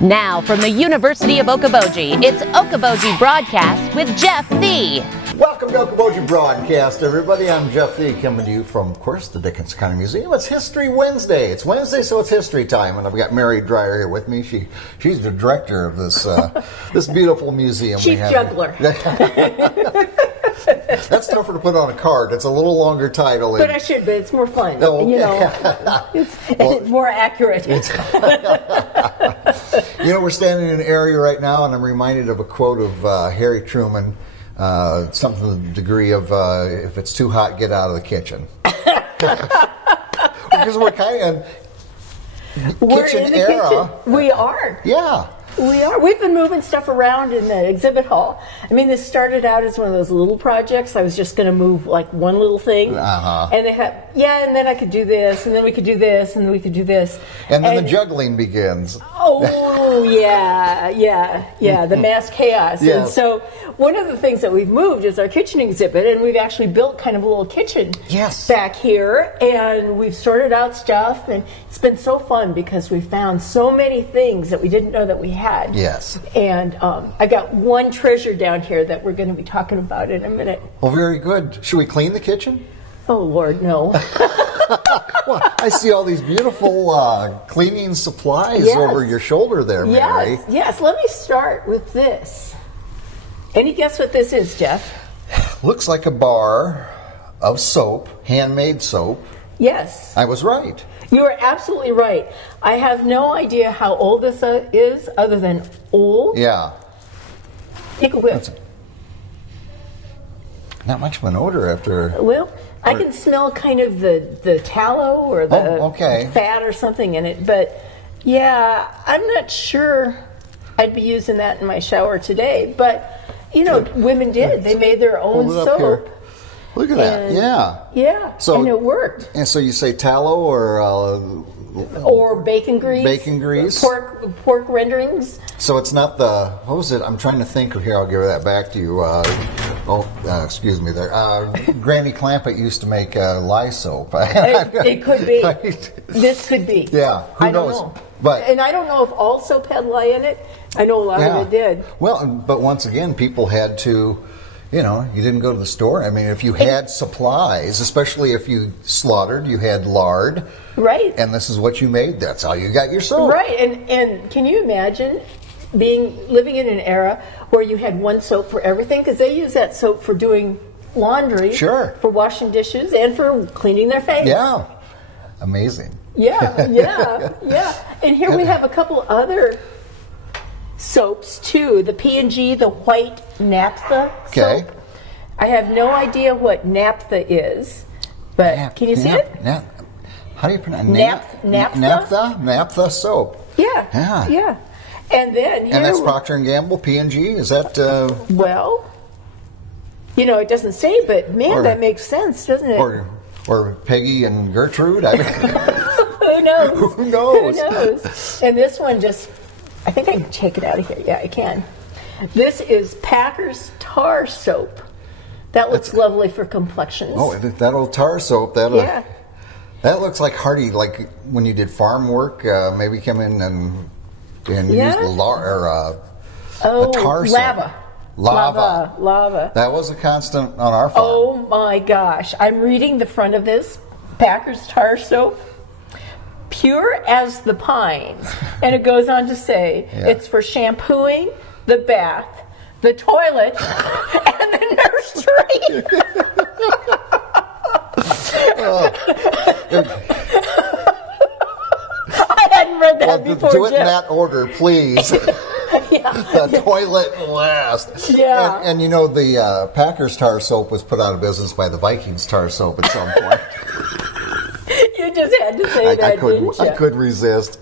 Now, from the University of Okoboji, it's Okoboji Broadcast with Jeff Thee. Welcome to Okoboji Broadcast, everybody. I'm Jeff Thee, coming to you from, of course, the Dickinson County Museum. It's History Wednesday. It's Wednesday, so it's history time, and I've got Mary Dreyer here with me. She's the director of this this beautiful museum. Chief juggler. That's tougher to put on a card. It's a little longer title. But I should, but it's more fun. Oh, okay. You know, it's more accurate. You know, we're standing in an area right now, and I'm reminded of a quote of Harry Truman, something to the degree of, if it's too hot, get out of the kitchen. Because we're kind of kitchen era. Kitchen. We are. Yeah. We are. We've been moving stuff around in the exhibit hall. I mean, this started out as one of those little projects. I was just going to move like one little thing. And they had, and then I could do this, and then we could do this, and then we could do this. And then the juggling begins. Oh, yeah, the mass chaos. Yes. And so one of the things that we've moved is our kitchen exhibit, and we've actually built kind of a little kitchen back here, and we've sorted out stuff, and it's been so fun because we found so many things that we didn't know that we had. Yes. And I got one treasure down here that we're going to be talking about in a minute. Oh, very good. Should we clean the kitchen? Oh, Lord, no. Well, I see all these beautiful cleaning supplies over your shoulder there, Mary. Yes. Let me start with this. Any guess what this is, Jeff? Looks like a bar of soap, handmade soap. Yes. I was right. You are absolutely right. I have no idea how old this is, other than old. Yeah. Take a whiff. Not much of an odor after. Well, I can smell kind of the tallow or the fat or something in it. But, yeah, I'm not sure I'd be using that in my shower today. But, you know, women did. They made their own soap. Look at that. Yeah. So, and it worked. And so you say tallow or bacon grease. Bacon grease. Pork renderings. So it's not the, what was it? I'm trying to think of here. I'll give that back to you. Excuse me there. Granny Clampett used to make lye soap. It could be. This could be. Yeah. Who knows? Don't know. And I don't know if all soap had lye in it. I know a lot of it did. Well, but once again, people had to. You know, you didn't go to the store. I mean, if you had supplies, especially if you slaughtered, you had lard. Right. And this is what you made. That's how you got your soap. Right. And can you imagine living in an era where you had one soap for everything? Because they use that soap for doing laundry. Sure. For washing dishes and for cleaning their face. Yeah. Amazing. Yeah. And here we have a couple other soaps too. The P&G, the white naphtha soap. I have no idea what naphtha is, but can you see it? How do you pronounce it? Naphtha? Naphtha soap. Yeah. And then here, and that's Procter & Gamble, P&G? Is that... Well, you know, it doesn't say, but man, that makes sense, doesn't it? Or Peggy and Gertrude? I mean, Who knows? Who knows? Who knows? And this one just... I think I can take it out of here. Yeah, I can. This is Packers Tar Soap. That looks lovely for complexions. Oh, that old tar soap. That looks like Hardy, like when you did farm work, maybe come in and use tar soap. Lava. That was a constant on our farm. Oh my gosh. I'm reading the front of this Packers Tar Soap. Pure as the pines. And it goes on to say, it's for shampooing the bath, the toilet, and the nursery. I hadn't read that before, do it in that order, please. The toilet last. Yeah. And you know, the Packers Tar Soap was put out of business by the Vikings Tar Soap at some point. You just had to say that, didn't you? I couldn't resist.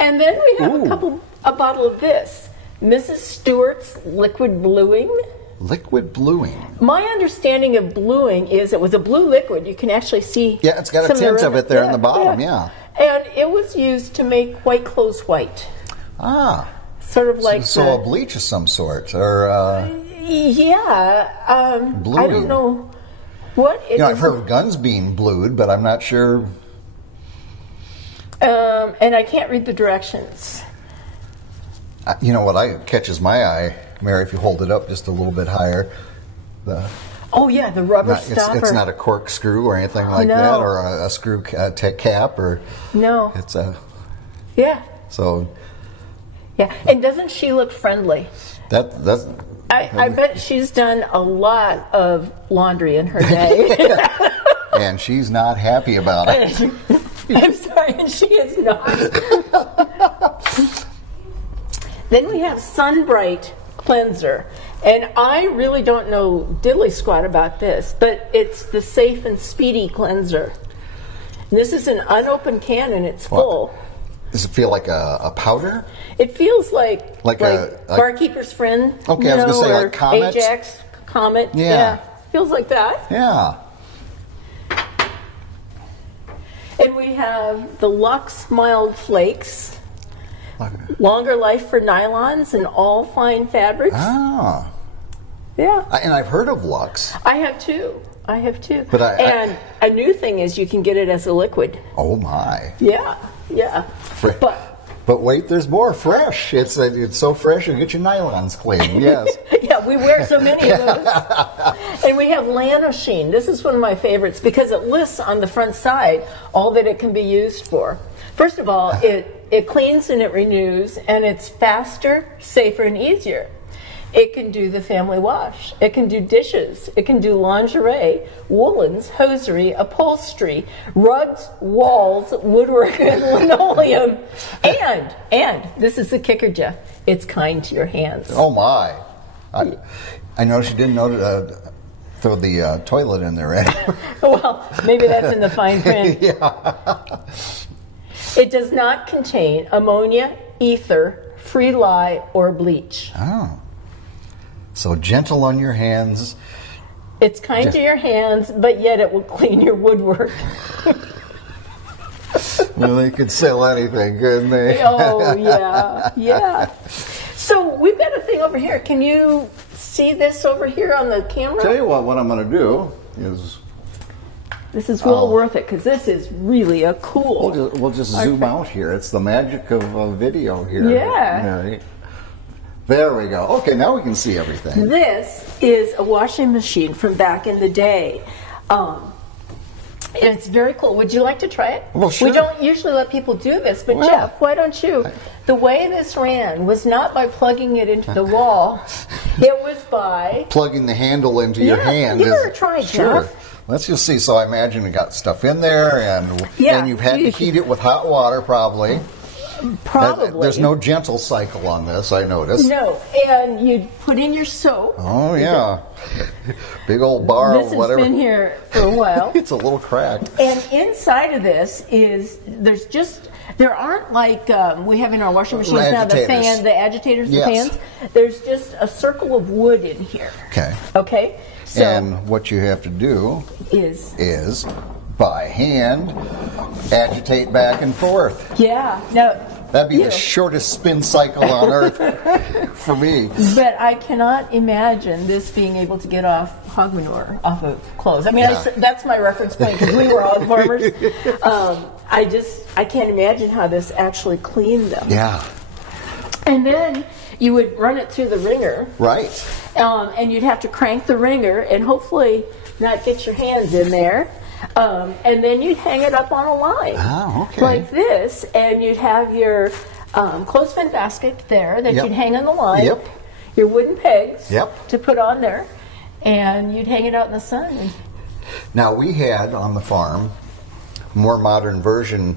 And then we have a bottle of this. Mrs. Stewart's Liquid Bluing. Liquid bluing. My understanding of bluing is it was a blue liquid. You can actually see. Yeah, it's got a tint of it there in the bottom, And it was used to make white clothes white. Ah. Sort of like a bleach of some sort, or bluing. I don't know what it is. I've heard of guns being blued, but I'm not sure. And I can't read the directions. You know what catches my eye, Mary, if you hold it up just a little bit higher. Oh, yeah, the rubber stopper. It's not a corkscrew or anything like that, or a screw cap, or... No. It's a... Yeah. So... Yeah, and doesn't she look friendly? That's... I bet she's done a lot of laundry in her day. And she's not happy about it. I'm sorry, and she is not. Then we have Sunbright Cleanser. And I really don't know diddly squat about this, but it's the Safe and Speedy Cleanser. And this is an unopened can and it's full. Does it feel like a powder? It feels like a Barkeeper's Friend. Okay, I was going to say like Comet. Ajax, Comet. Yeah. Feels like that. Yeah. And we have the Lux Mild Flakes. Longer life for nylons and all fine fabrics. Ah. Yeah. And I've heard of Lux. I have too. But and a new thing is you can get it as a liquid. Oh my. Yeah. But wait, there's more. Fresh. It's so fresh you get your nylons clean. Yes. Yeah, we wear so many of those. And we have Lanoshin. This is one of my favorites because it lists on the front side all that it can be used for. First of all, it cleans and it renews, and it's faster, safer, and easier. It can do the family wash. It can do dishes. It can do lingerie, woolens, hosiery, upholstery, rugs, walls, woodwork, and linoleum. And this is the kicker, Jeff. It's kind to your hands. Oh my! I noticed you didn't throw the toilet in there, right? Well, maybe that's in the fine print. Yeah. It does not contain ammonia, ether, free lye, or bleach. Oh. So gentle on your hands. It's kind to your hands, but yet it will clean your woodwork. Well, they could sell anything, couldn't they? Oh, yeah. So we've got a thing over here. Can you see this over here on the camera? Tell you what I'm going to do is... This is well worth it because this is really a cool... We'll just zoom out here. It's the magic of video here. Yeah. Right. There we go. Okay, now we can see everything. This is a washing machine from back in the day. And it's very cool. Would you like to try it? Well, sure. We don't usually let people do this, but Jeff, why don't you? The way this ran was not by plugging it into the wall. It was by... plugging the handle into your hand. Give it a try, Jeff. Sure. Let's just see. So I imagine you got stuff in there, and you've had to heat it with hot water, probably. Probably. There's no gentle cycle on this, I noticed. No, and you put in your soap. Oh, yeah. Big old bar this or whatever. This has been here for a while. It's a little cracked. And inside of this there aren't like we have in our washing machines now, the agitators, the fans. There's just a circle of wood in here. Okay? So and what you have to do is by hand agitate back and forth. Yeah. Now, that'd be the shortest spin cycle on earth for me. But I cannot imagine this being able to get off hog manure off of clothes. I mean, that's my reference point because we were hog farmers. I can't imagine how this actually cleaned them. Yeah. And then you would run it through the wringer. Right. And you'd have to crank the wringer and hopefully not get your hands in there. And then you'd hang it up on a line. Oh, okay. Like this, and you'd have your clothespin basket there that you'd hang on the line. Yep. Your wooden pegs to put on there, and you'd hang it out in the sun. Now, we had on the farm a more modern version,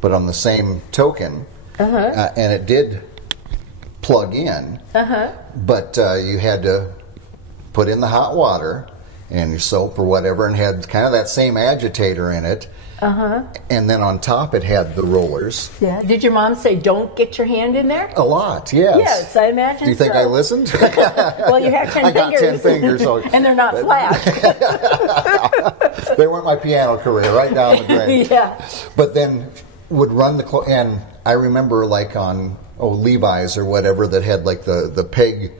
but on the same token, and it did plug in, but you had to put in the hot water and your soap or whatever, and had kind of that same agitator in it. And then on top it had the rollers. Yeah. Did your mom say, don't get your hand in there? A lot, yes. Yes, I imagine. Do you think I listened? Well, you have 10 fingers. I got 10 fingers. And they're not flat. They weren't my piano career, right down the drain. Yeah. But then would run the and I remember like on Levi's or whatever that had like the peg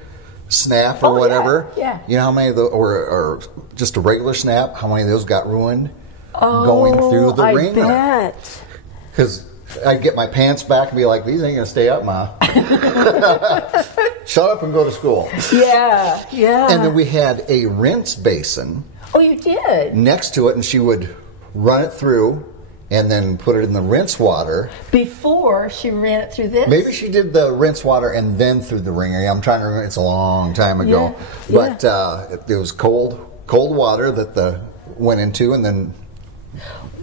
snap or whatever. Yeah. You know how many of those, or just a regular snap, how many of those got ruined going through the ringer? I bet. Because I'd get my pants back and be like, these ain't going to stay up, Ma. Shut up and go to school. Yeah, yeah. And then we had a rinse basin. Oh, you did? Next to it, and she would run it through and then put it in the rinse water. Before she ran it through this? Maybe she did the rinse water and then through the wringer. I'm trying to remember. It's a long time ago. Yeah, But it was cold water that went into, and then...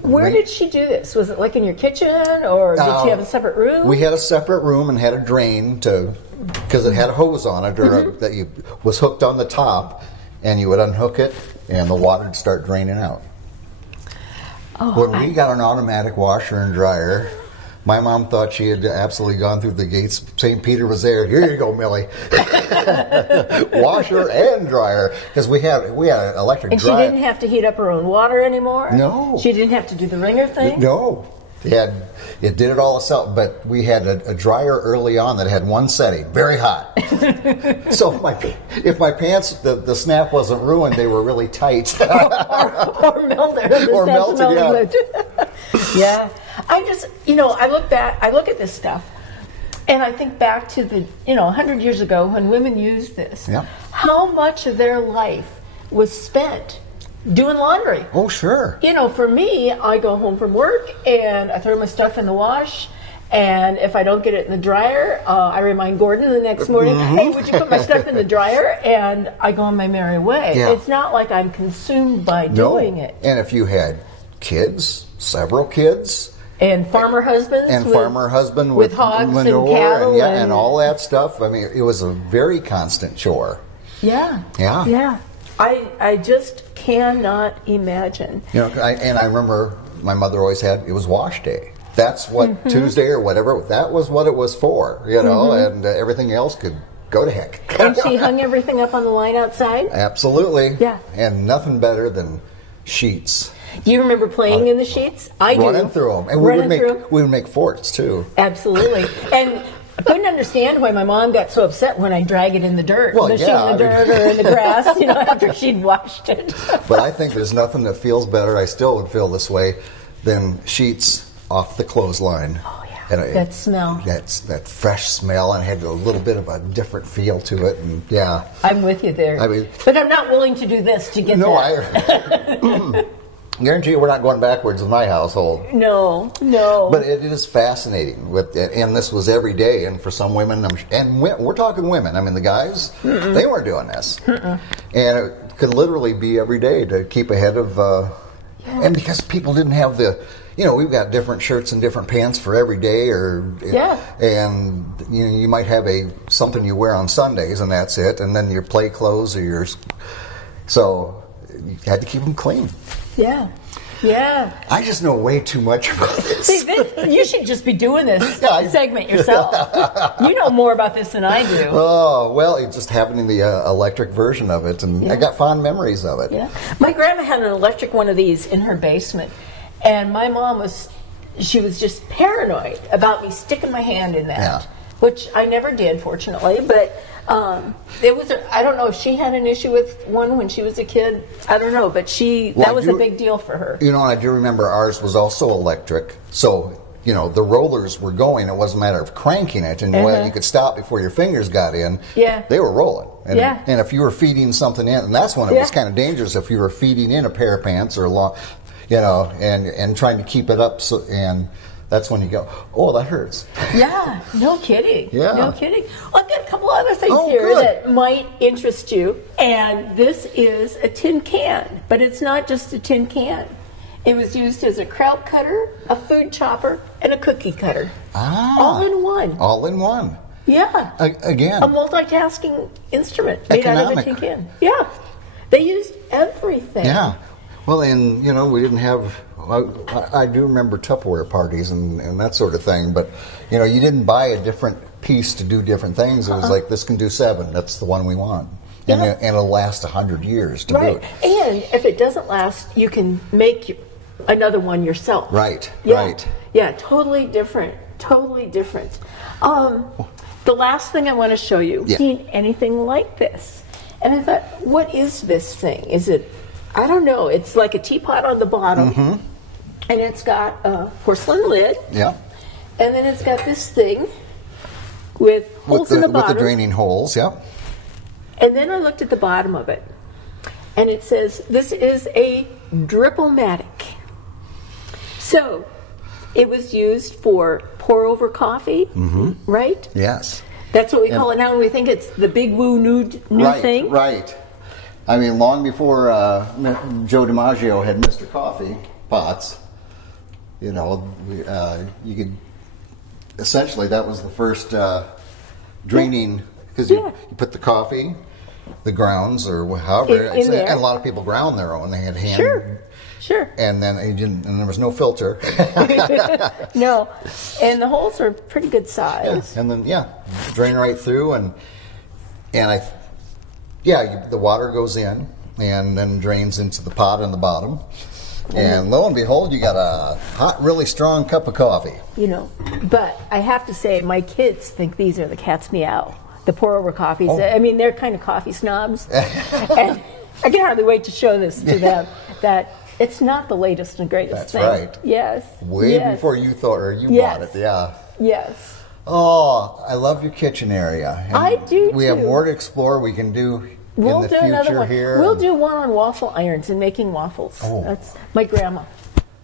Where did she do this? Was it like in your kitchen, or did she have a separate room? We had a separate room and had a drain because it had a hose on it that was hooked on the top, and you would unhook it, and the water would start draining out. When we got an automatic washer and dryer, my mom thought she had absolutely gone through the gates. St. Peter was there. Here you go, Millie. Washer and dryer, because we had an electric dryer. And she didn't have to heat up her own water anymore? No. She didn't have to do the wringer thing? No. It did it all itself, but we had a dryer early on that had one setting, very hot. So if my pants, the snap wasn't ruined, they were really tight. or melted. Or melted, yeah. Yeah. I just, I look at this stuff, and I think back to 100 years ago when women used this. Yeah. How much of their life was spent doing laundry? Oh, sure. For me, I go home from work and I throw my stuff in the wash, and if I don't get it in the dryer, I remind Gordon the next morning, hey, would you put my stuff in the dryer? And I go on my merry way. Yeah. It's not like I'm consumed by doing it. And if you had kids, several kids... And farmer husbands. with hogs manure and cattle. And all that stuff. I mean, it was a very constant chore. Yeah. Yeah. Yeah. I just cannot imagine. I remember my mother always had, it was wash day. That's what Tuesday or whatever, that was what it was for, and everything else could go to heck. And she hung everything up on the line outside? Absolutely. Yeah. And nothing better than sheets. Do you remember playing in the sheets? I do. Running through them. And we would make forts, too. Absolutely. And I couldn't understand why my mom got so upset when I drag it in the dirt. Well, in the dirt or in the grass, after she'd washed it. But I think there's nothing that feels better, I still would feel this way, than sheets off the clothesline. Oh, yeah. That smell. That fresh smell, and it had a little bit of a different feel to it. And yeah. I'm with you there. But I'm not willing to do this to get that. I guarantee you we're not going backwards in my household. No. But it is fascinating with it, and this was every day. And for some women, and we're talking women. I mean, the guys, they weren't doing this, and it could literally be every day to keep ahead of. And because people didn't have we've got different shirts and different pants for every day, and you might have something you wear on Sundays, and that's it, and then your play clothes or yours. So you had to keep them clean. Yeah. I just know way too much about this. See, you should just be doing this segment yourself. You know more about this than I do. Oh, well, it's just happening the electric version of it, and I got fond memories of it. Yeah. My grandma had an electric one of these in her basement, and my mom was just paranoid about me sticking my hand in that, which I never did, fortunately, but... I don't know if she had an issue with one when she was a kid. I don't know, but that was a big deal for her. I do remember ours was also electric. So, the rollers were going. It wasn't a matter of cranking it. And when you could stop before your fingers got in, they were rolling. And if you were feeding something in, and that's when it was kind of dangerous if you were feeding in a pair of pants or and trying to keep it up. That's when you go, oh, that hurts. Yeah, no kidding. Yeah. No kidding. Well, I've got a couple other things here that might interest you. And this is a tin can, but it's not just a tin can. It was used as a kraut cutter, a food chopper, and a cookie cutter. All in one. All in one. Yeah. Again. A multitasking instrument made out of a tin can. Yeah. They used everything. Yeah. Well, and, we didn't have... I do remember Tupperware parties and that sort of thing, but you didn't buy a different piece to do different things. It was like, this can do 7. That's the one we want, and it'll last 100 years to boot. And if it doesn't last, you can make another one yourself. Right. Yeah, totally different. The last thing I want to show you, seen anything like this, and I thought, what is this thing? Is it? I don't know. It's like a teapot on the bottom. And it's got a porcelain lid. Yeah. And then it's got this thing with holes in the bottom. With the draining holes, yep. And then I looked at the bottom of it, and it says this is a Drip-O-Matic. So it was used for pour over coffee, right? Yes. That's what we call it now. We think it's the big woo new thing. Right. I mean, long before Joe DiMaggio had Mr. Coffee pots, you know, you could essentially, that was the first draining, because you put the coffee, the grounds, or however, in there. And a lot of people ground their own. They had hand. Sure. And then and there was no filter. No. And the holes are pretty good size. Yeah. And then drain right through, and the water goes in and then drains into the pot on the bottom. And lo and behold, you got a hot, really strong cup of coffee. You know, but I have to say, my kids think these are the cat's meow, the pour-over coffees. Oh. I mean, they're kind of coffee snobs. And I can hardly wait to show this to them, that it's not the latest and greatest thing. That's right. Yes. Way before you thought, or you bought it, yeah. Yes. Oh, I love your kitchen area. And I do, we have more to explore. We can do... We'll in the do another future one. here. We'll do one on waffle irons and making waffles. Oh. That's my grandma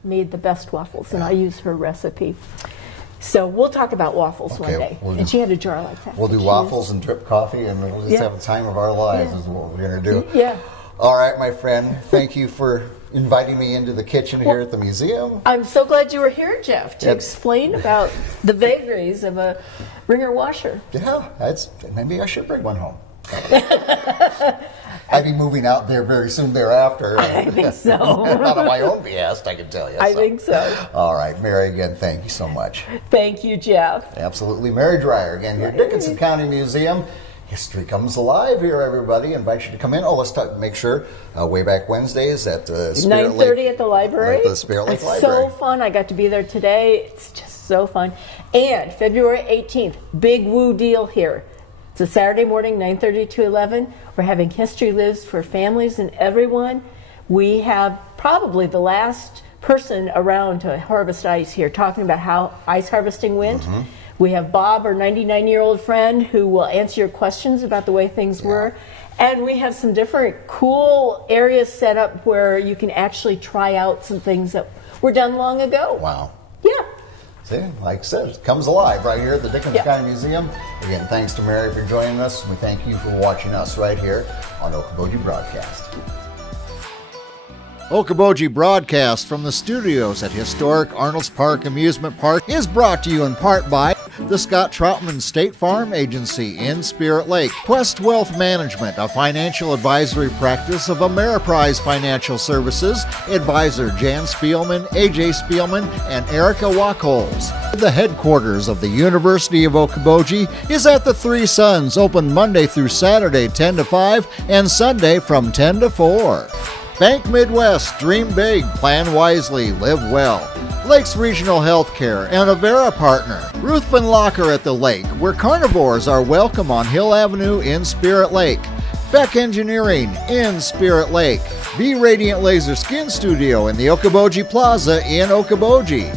made the best waffles, and I use her recipe. So we'll talk about waffles one day. And she had a jar like that. We'll do waffles and drip coffee, and we'll just have the time of our lives is what we're going to do. Yeah. All right, my friend. Thank you for inviting me into the kitchen here at the museum. I'm so glad you were here, Jeff, to explain about the vagaries of a wringer washer. Yeah, maybe I should bring one home. I'd be moving out there very soon thereafter. I think so. Not on my own behest, I can tell you. I think so. All right, Mary, again, thank you so much. Thank you, Jeff. Absolutely. Mary Dreyer, again, here at Dickinson County Museum. History comes alive here, everybody. I invite you to come in. Oh, let's make sure, way back Wednesdays at Spirit 9:30 at the library. At the Spirit Lake Library. So fun. I got to be there today. It's just so fun. And February 18th, big woo deal here. It's a Saturday morning, 9:30 to 11. We're having History Lives for families and everyone. We have probably the last person around to harvest ice here, talking about how ice harvesting went. We have Bob, our 99-year-old friend, who will answer your questions about the way things were. And we have some different cool areas set up where you can actually try out some things that were done long ago. Wow. Yeah. See, like I said, it comes alive right here at the Dickinson County Museum. Again, thanks to Mary for joining us. We thank you for watching us right here on Okoboji Broadcast. Okoboji Broadcast from the studios at historic Arnold's Park Amusement Park is brought to you in part by the Scott Troutman State Farm Agency in Spirit Lake, Quest Wealth Management, a financial advisory practice of Ameriprise Financial Services, advisor Jan Spielman, AJ Spielman, and Erica Wachholz. The headquarters of the University of Okoboji is at the Three Sons, open Monday through Saturday 10 to 5 and Sunday from 10 to 4. Bank Midwest, dream big, plan wisely, live well. Lakes Regional Healthcare and Avera Partner. Ruthven Locker at the Lake, where carnivores are welcome on Hill Avenue in Spirit Lake. Beck Engineering in Spirit Lake. Be Radiant Laser Skin Studio in the Okoboji Plaza in Okoboji.